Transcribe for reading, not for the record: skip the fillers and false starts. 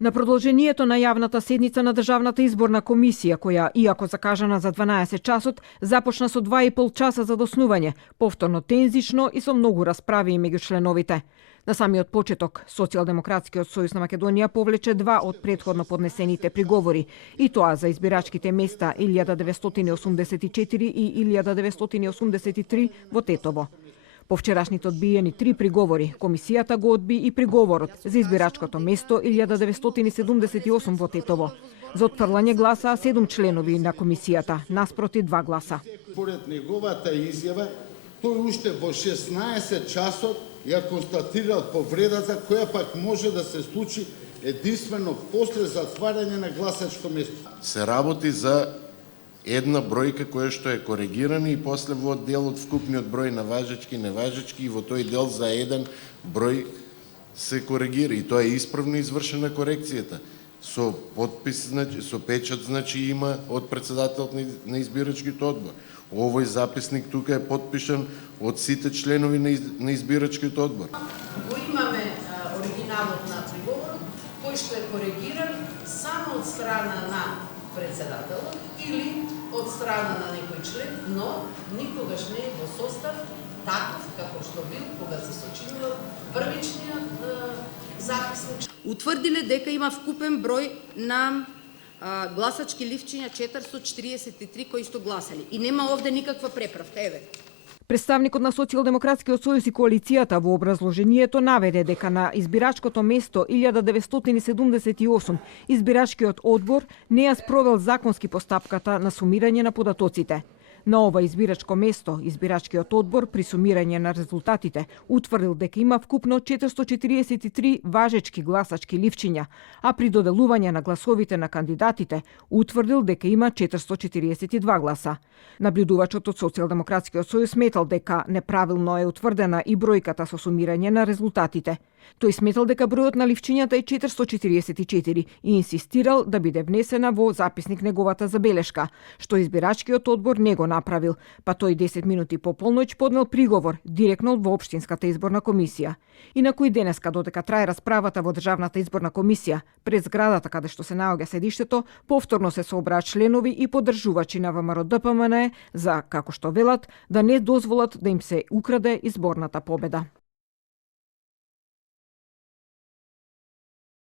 На продолжението на јавната седница на Државната изборна комисија, која, иако закажана за 12 часот, започна со 2,5 часа за доснување, повторно тензично и со многу расправи меѓу членовите. На самиот почеток, Социјалдемократскиот сојуз на Македонија повлече 2 од претходно поднесените приговори, и тоа за избирачките места 1984 и 1983 во Тетово. По вчерашните одбиени 3 приговори, комисијата го одби и приговорот за избирачкото место 1978 во Тетово. За отфрлање гласа 7 членови на комисијата, наспроти 2 гласа. Според неговата изјава, тој уште во 16 часот ја констатирал повредата, која пак може да се случи единствено после затварање на гласачко место. Се работи за една бројка која што е коригирана и после во делот вкупниот број на важечки, неважечки и во тој дел за еден број се коригира и тоа е исправно извршена корекцијата. Со подпис, со печат, значи има од председателот на избирачкиот одбор. Овој записник тука е подпишан од сите членови на избирачкиот одбор. Го имаме оригиналот на приговорот, кој што е коригиран само од страна на председателот или од страна на некој член, но никогаш не е во состав таков како што бил кога се сочинил првичниот записник. Утврдиле дека има вкупен број на гласачки ливчиња 443 кои што гласали. И нема овде никаква преправка, еве. Представникот на Социјалдемократскиот сојуз и коалицијата во образложението наведе дека на избирачкото место 1978 избирачкиот одбор не ја спровел законски постапката на сумирање на податоците. На ова избирачко место, избирачкиот одбор при сумирање на резултатите утврдил дека има вкупно 443 важечки гласачки ливчиња, а при доделување на гласовите на кандидатите утврдил дека има 442 гласа. Наблюдувачот од Социјалдемократскиот сојуз сметал дека неправилно е утврдена и бројката со сумирање на резултатите. Тој сметал дека бројот на ливчињата е 444 и инсистирал да биде внесена во записник неговата забелешка, што избирачкиот одбор не го направил, па тој 10 минути по полноќ поднел приговор директно во Општинската изборна комисија. Инаку и денеска, додека трае расправата во Државната изборна комисија, пред зградата каде што се наоѓа седиштето, повторно се собраа членови и поддржувачи на ВМРО-ДПМНЕ за, како што велат, да не дозволат да им се украде изборната победа.